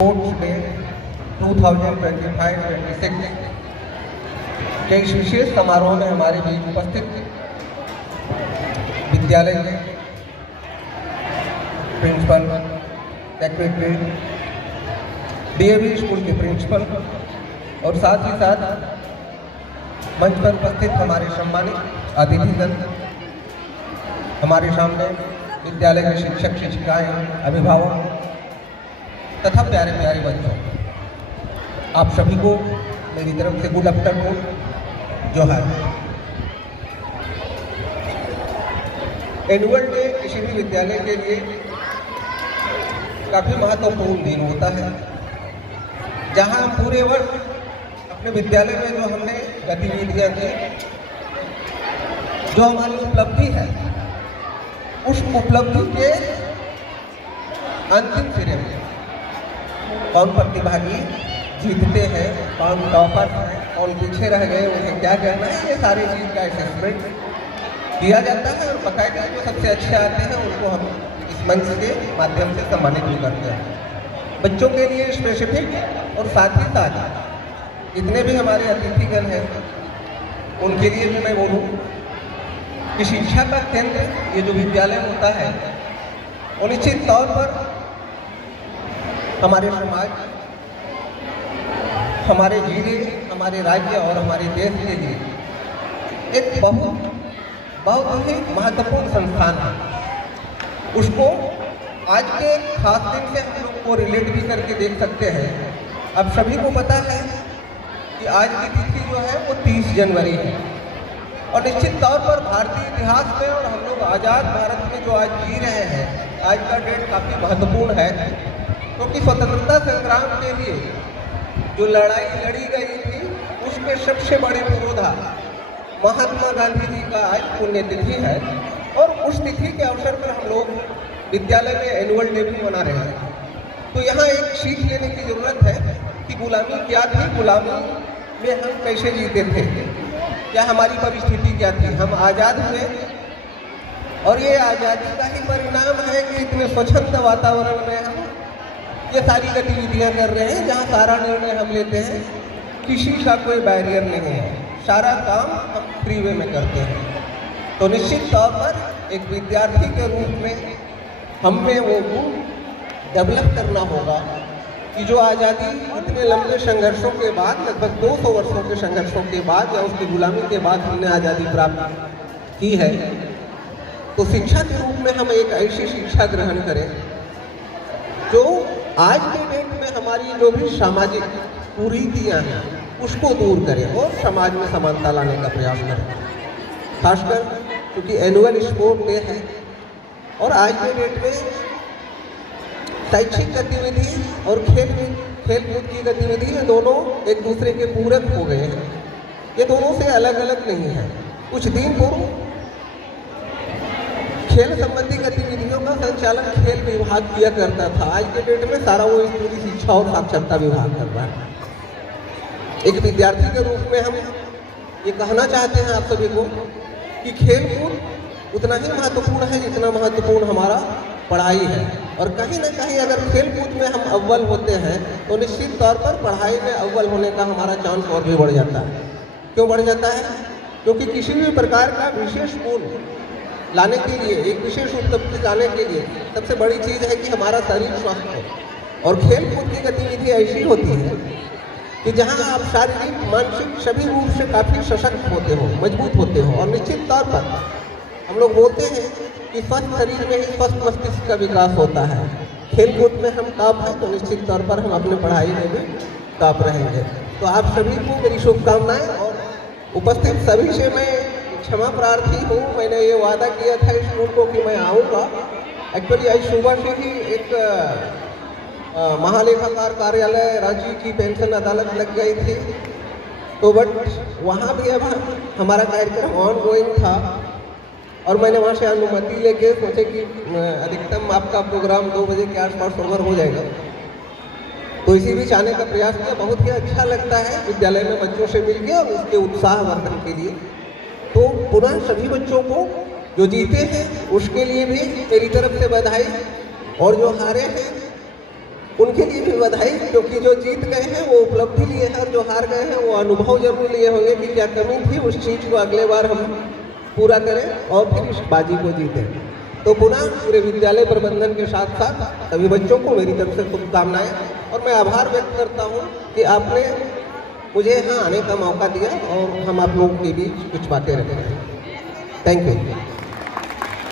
Sports day 2025-26 के इस विशेष समारोह में हमारे बीच उपस्थित विद्यालय के प्रिंसिपल, सेक्रेटरी, डीएवी स्कूल के प्रिंसिपल और साथ ही साथ मंच पर उपस्थित हमारे सम्मानित अतिथिगण, हमारे सामने विद्यालय के शिक्षक शिक्षिकाएं, अभिभावक तथा प्यारे प्यारे बच्चों, आप सभी को मेरी तरफ से गुड आफ्टरनून, जोहार। एनुअल डे किसी भी विद्यालय के लिए काफ़ी महत्वपूर्ण दिन होता है, जहां हम पूरे वर्ष अपने विद्यालय में जो हमने गतिविधियां की, जो हमारी उपलब्धि है, उस उपलब्धि के अंतिम सिरे में कौन प्रतिभागी जीतते हैं, कौन टॉपर हैं, कौन पीछे रह गए, उन्हें क्या कहना है, ये सारी चीज़ का असेसमेंट दिया जाता है। और बाकायदा जो सबसे अच्छे आते हैं उनको हम इस मंच के माध्यम से सम्मानित भी करते हैं। बच्चों के लिए स्पेसिफिक और साथ ही साथ जितने भी हमारे अतिथिगण हैं उनके लिए भी मैं बोलूँ कि शिक्षा का केंद्र ये जो विद्यालय होता है वो निश्चित तौर पर हमारे समाज, हमारे जिले, हमारे राज्य और हमारे देश के लिए एक बहुत ही महत्वपूर्ण संस्थान है। उसको आज के खास दिन से हम लोग को रिलेट भी करके देख सकते हैं। अब सभी को पता है कि आज की तिथि जो है वो 30 जनवरी है और निश्चित तौर पर भारतीय इतिहास में और हम लोग आज़ाद भारत में जो आज जी रहे हैं, आज का डेट काफ़ी महत्वपूर्ण है, क्योंकि स्वतंत्रता संग्राम के लिए जो लड़ाई लड़ी गई थी उसके सबसे बड़े पुरोधा महात्मा गांधी जी का आज पुण्यतिथि है। और उस तिथि के अवसर पर हम लोग विद्यालय में एनुअल डे भी मना रहे हैं। तो यहाँ एक सीख लेने की ज़रूरत है कि गुलामी क्या थी, गुलामी में हम कैसे जीते थे, क्या हमारी परिस्थिति क्या थी। हम आज़ाद हुए और ये आज़ादी का ही परिणाम है कि इतने स्वच्छंद वातावरण में हम ये सारी गतिविधियां कर रहे हैं, जहां सारा निर्णय हम लेते हैं, किसी का कोई बैरियर नहीं है, सारा काम हम फ्री वे में करते हैं। तो निश्चित तौर पर एक विद्यार्थी के रूप में हमें वो गुण डेवलप करना होगा कि जो आज़ादी इतने लंबे संघर्षों के बाद, लगभग 200 वर्षों के संघर्षों के बाद या उसकी गुलामी के बाद हमने आज़ादी प्राप्त की है, तो शिक्षा के रूप में हम एक ऐसी शिक्षा ग्रहण करें जो आज के डेट में हमारी जो भी सामाजिक कुरीतियाँ हैं उसको दूर करें और समाज में समानता लाने का प्रयास करें। खासकर क्योंकि एनुअल स्पोर्ट डे है और आज के डेट में शैक्षिक गतिविधि और खेल कूद की गतिविधि ये दोनों एक दूसरे के पूरक हो गए हैं, ये दोनों से अलग अलग नहीं है। कुछ दिन पूर्व खेल संबंधी गतिविधियों का संचालन खेल विभाग किया करता था, आज के डेट में सारा वो स्कूली शिक्षा और साक्षरता विभाग कर रहा है। एक विद्यार्थी के रूप में हम ये कहना चाहते हैं आप सभी को कि खेल कूद उतना ही महत्वपूर्ण है जितना महत्वपूर्ण हमारा पढ़ाई है। और कहीं ना कहीं अगर खेल कूद में हम अव्वल होते हैं तो निश्चित तौर पर पढ़ाई में अव्वल होने का हमारा चांस और भी बढ़ जाता है। क्यों बढ़ जाता है? क्योंकि किसी भी प्रकार का विशेष गुण लाने के लिए, एक विशेष उपलब्धि लाने के लिए सबसे बड़ी चीज़ है कि हमारा शरीर स्वस्थ हो। और खेल कूद की गतिविधि ऐसी होती है कि जहां आप शारीरिक, मानसिक सभी रूप से काफ़ी सशक्त होते हो, मजबूत होते हो। और निश्चित तौर पर हम लोग बोलते हैं कि स्वस्थ शरीर में ही स्वस्थ मस्तिष्क का विकास होता है। खेल कूद में हम टॉप हैं तो निश्चित तौर पर हम अपने पढ़ाई में भी टॉप रहेंगे। तो आप सभी को मेरी शुभकामनाएँ और उपस्थित सभी से मैं क्षमा प्रार्थी हूँ। मैंने ये वादा किया था स्कूल को कि मैं आऊँगा। एक्चुअली आज सुबह से ही एक महालेखाकार कार्यालय रांची की पेंशन अदालत लग गई थी, तो बट वहाँ भी अब हमारा कार्यक्रम ऑन गोइंग था और मैंने वहाँ से अनुमति लेके सोचे कि अधिकतम आपका प्रोग्राम 2 बजे के आसपास ओवर हो जाएगा, तो इसी बीच आने का प्रयास किया। बहुत ही अच्छा लगता है विद्यालय में बच्चों से मिलकर और उसके उत्साहवर्धन के लिए। तो पुनः सभी बच्चों को जो जीते हैं उसके लिए भी मेरी तरफ से बधाई, और जो हारे हैं उनके लिए भी बधाई, क्योंकि जो जीत गए हैं वो उपलब्धि लिए हैं और जो हार गए हैं वो अनुभव जरूर लिए होंगे कि क्या कमी थी, उस चीज़ को अगले बार हम पूरा करें और फिर इस बाजी को जीतें। तो पुनः पूरे विद्यालय प्रबंधन के साथ साथ सभी बच्चों को मेरी तरफ से शुभकामनाएं, और मैं आभार व्यक्त करता हूं कि आपने मुझे यहाँ आने का मौका दिया और हम आप लोगों के बीच कुछ बातें रखें। Thank you.